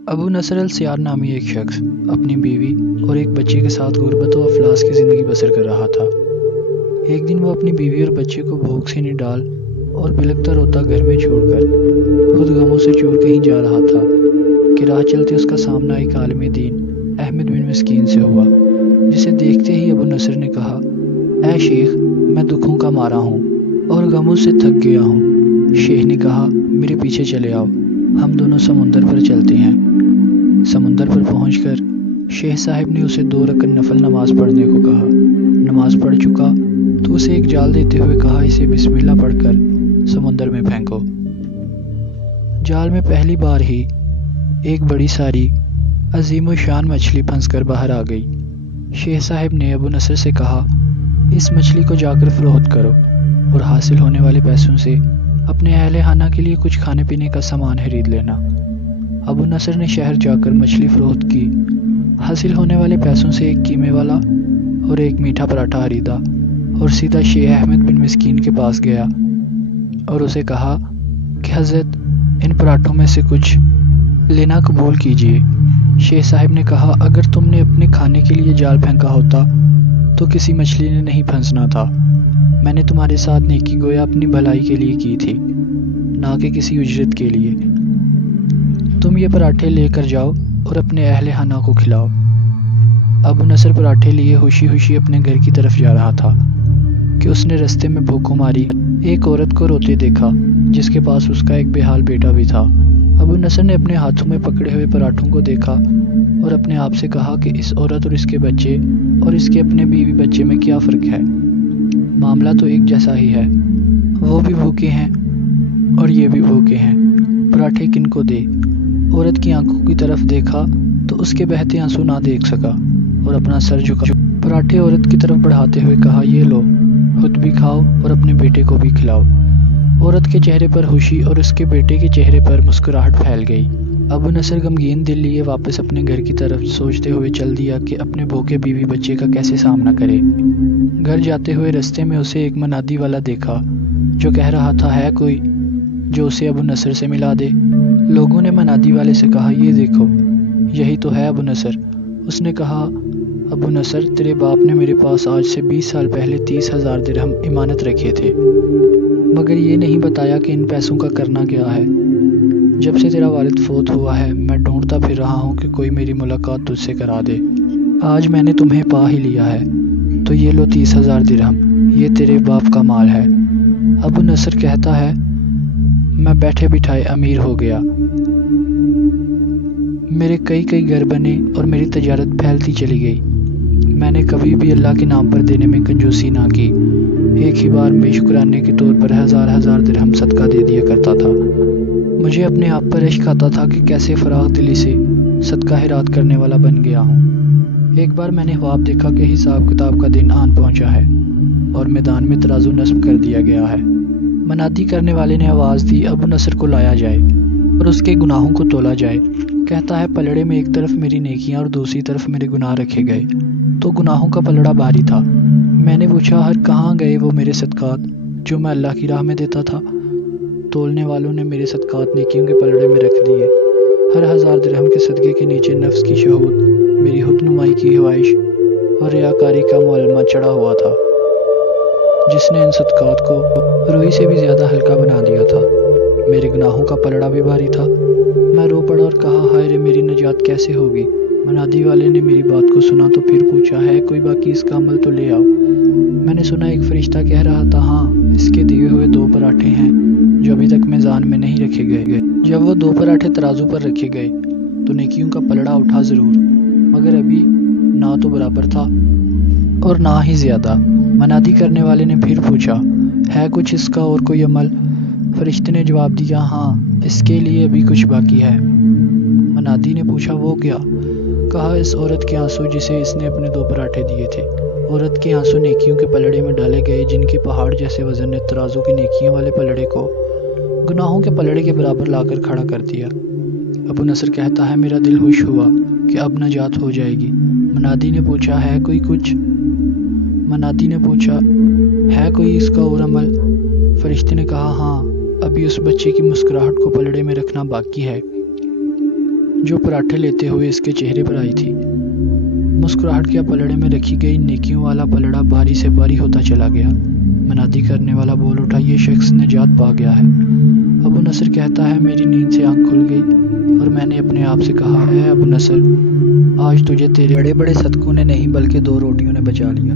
ابو نصر السیار نامی ایک شخص اپنی بیوی اور ایک بچے کے ساتھ غربت و افلاس کی زندگی بسر کر رہا تھا۔ ایک دن وہ اپنی بیوی اور بچے کو بھوک سے نڈال اور بلکتا روتا گھر میں چھوڑ کر خود غموں سے چور کہیں جا رہا تھا کہ راہ چلتے اس کا سامنا ایک عالم دین احمد بن مسکین سے ہوا، جسے دیکھتے ہی ابو نصر نے کہا، اے شیخ، میں دکھوں کا مارا ہوں اور غموں سے تھک گیا ہوں۔ شیخ نے کہا، میرے پیچھے چلے آؤ، ہم دونوں سمندر پر چلتے ہیں۔ سمندر پر پہنچ کر شیخ صاحب نے اسے 2 رکعت نفل نماز پڑھنے کو کہا۔ نماز پڑھ چکا تو اسے ایک جال دیتے ہوئے کہا، اسے بسم اللہ پڑھ کر سمندر میں پھینکو۔ جال میں پہلی بار ہی ایک بڑی ساری عظیم و شان مچھلی پھنس کر باہر آ گئی۔ شیخ صاحب نے ابو نصر سے کہا، اس مچھلی کو جا کر فروخت کرو اور حاصل ہونے والے پیسوں سے اپنے اہل خانہ کے لیے کچھ کھانے پینے کا سامان خرید لینا۔ ابو نصر نے شہر جا کر مچھلی فروخت کی، حاصل ہونے والے پیسوں سے ایک قیمے والا اور ایک میٹھا پراٹھا خریدا اور سیدھا شیخ احمد بن مسکین کے پاس گیا اور اسے کہا کہ حضرت، ان پراٹھوں میں سے کچھ لینا قبول کیجیے۔ شیخ صاحب نے کہا، اگر تم نے اپنے کھانے کے لیے جال پھینکا ہوتا تو کسی مچھلی نے نہیں پھنسنا تھا۔ میں نے تمہارے ساتھ نیکی گویا اپنی بھلائی کے لیے کی تھی، نہ کہ کسی اجرت کے لیے۔ تم یہ پراٹھے لے کر جاؤ اور اپنے اہل خانہ کو کھلاؤ۔ ابو نصر پراٹھے لیے خوشی خوشی اپنے گھر کی طرف جا رہا تھا کہ اس نے رستے میں بھوکوں ماری ایک عورت کو روتے دیکھا، جس کے پاس اس کا ایک بے حال بیٹا بھی تھا۔ ابو نصر نے اپنے ہاتھوں میں پکڑے ہوئے پراٹھوں کو دیکھا اور اپنے آپ سے کہا کہ اس عورت اور اس کے بچے اور اس کے اپنے بیوی بچے میں کیا فرق ہے؟ معاملہ تو ایک جیسا ہی ہے، وہ بھی بھوکے ہیں اور یہ بھی بھوکے ہیں، پراٹھے کن کو دے؟ عورت کی آنکھوں کی طرف دیکھا تو اس کے بہتے آنسو نہ دیکھ سکا اور اپنا سر جھکا پراٹھے عورت کی طرف بڑھاتے ہوئے کہا، یہ لو، خود بھی کھاؤ اور اپنے بیٹے کو بھی کھلاؤ۔ عورت کے چہرے پر خوشی اور اس کے بیٹے کے چہرے پر مسکراہٹ پھیل گئی۔ ابو نصر غمگین دل لیے واپس اپنے گھر کی طرف سوچتے ہوئے چل دیا کہ اپنے بھوکے بیوی بچے کا کیسے سامنا کرے۔ گھر جاتے ہوئے رستے میں اسے ایک منادی والا دیکھا جو کہہ رہا تھا، ہے کوئی جو اسے ابو نصر سے ملا دے؟ لوگوں نے منادی والے سے کہا، یہ دیکھو، یہی تو ہے ابو نصر۔ اس نے کہا، ابو نصر، تیرے باپ نے میرے پاس آج سے 20 سال پہلے 30,000 درہم امانت رکھے تھے، مگر یہ نہیں بتایا کہ ان پیسوں کا کرنا کیا ہے۔ جب سے تیرا والد فوت ہوا ہے میں ڈھونڈتا پھر رہا ہوں کہ کوئی میری ملاقات تجھ سے کرا دے۔ آج میں نے تمہیں پا ہی لیا ہے، تو یہ لو 30,000 درہم، یہ تیرے باپ کا مال ہے۔ ابو نصر کہتا ہے، میں بیٹھے بٹھائے امیر ہو گیا، میرے کئی گھر بنے اور میری تجارت پھیلتی چلی گئی۔ میں نے کبھی بھی اللہ کے نام پر دینے میں کنجوسی نہ کی، ایک ہی بار میں شکرانے کے طور پر ہزار درہم صدقہ دے دیا کرتا تھا۔ مجھے اپنے آپ پر اشک آتا تھا کہ کیسے فراغ دلی سے صدقہ خیرات کرنے والا بن گیا ہوں۔ ایک بار میں نے خواب دیکھا کہ حساب کتاب کا دن آن پہنچا ہے اور میدان میں ترازو نصب کر دیا گیا ہے۔ منادی کرنے والے نے آواز دی، ابو نصر کو لایا جائے اور اس کے گناہوں کو تولا جائے۔ کہتا ہے، پلڑے میں ایک طرف میری نیکیاں اور دوسری طرف میرے گناہ رکھے گئے تو گناہوں کا پلڑا بھاری تھا۔ میں نے پوچھا، ہر کہاں گئے وہ میرے صدقات جو میں اللہ کی راہ میں دیتا تھا؟ تولنے والوں نے میرے صدقات نیکیوں کے پلڑے میں رکھ دیے۔ ہر 1000 درہم کے صدقے کے نیچے نفس کی شہوت، میری خود نمائی کی خواہش اور ریاکاری کا معلمہ چڑھا ہوا تھا، جس نے ان صدقات کو روئی سے بھی زیادہ ہلکا بنا دیا تھا۔ میرے گناہوں کا پلڑا بھی بھاری تھا۔ میں رو پڑا اور کہا، ہائے رے، میری نجات کیسے ہوگی؟ منادی والے نے میری بات کو سنا تو پھر پوچھا، ہے کوئی باقی اس کا عمل تو لے آؤ۔ میں نے سنا ایک فرشتہ کہہ رہا تھا، ہاں، اس کے دیے ہوئے 2 پراٹھے ہیں جو ابھی تک میزان میں نہیں رکھے گئے۔ جب وہ 2 پراٹھے ترازو پر رکھے گئے تو نیکیوں کا پلڑا اٹھا ضرور، مگر ابھی نہ تو برابر تھا اور نہ ہی زیادہ۔ منادی کرنے والے نے پھر پوچھا، ہے کچھ اس کا اور کوئی عمل؟ فرشتے نے جواب دیا، ہاں، اس کے لیے ابھی کچھ باقی ہے۔ منادی نے پوچھا، وہ کیا؟ کہا، اس عورت کے آنسو جسے اس نے اپنے 2 پراٹھے دیے تھے۔ عورت کے آنسو نیکیوں کے پلڑے میں ڈالے گئے، جن کے پہاڑ جیسے وزن نے ترازو کی نیکیوں والے پلڑے کو گناہوں کے پلڑے کے برابر لا کر کھڑا کر دیا۔ ابو نصر کہتا ہے، میرا دل خوش ہوا کہ اب نجات ہو جائے گی۔ منادی نے پوچھا، ہے کوئی کچھ؟ منادی نے پوچھا، ہے کوئی اس کا اور عمل؟ فرشتے نے کہا، ہاں، ابھی اس بچے کی مسکراہٹ کو پلڑے میں رکھنا باقی ہے۔ جو پراٹھے لیتے ہوئے اس کے چہرے پر آئی تھی۔ مسکراہٹ کیا پلڑے میں رکھی گئی نیکیوں والا پلڑا باری سے باری ہوتا چلا گیا۔ منادی کرنے والا بول اٹھا، یہ شخص نجات پا گیا ہے۔ ابو نصر کہتا ہے میری نیند سے آنکھ کھل گئی اور میں نے اپنے آپ سے کہا، اے ابو نصر، آج تجھے تیرے بڑے بڑے صدقوں نے نہیں بلکہ 2 روٹیوں نے بچا لیا۔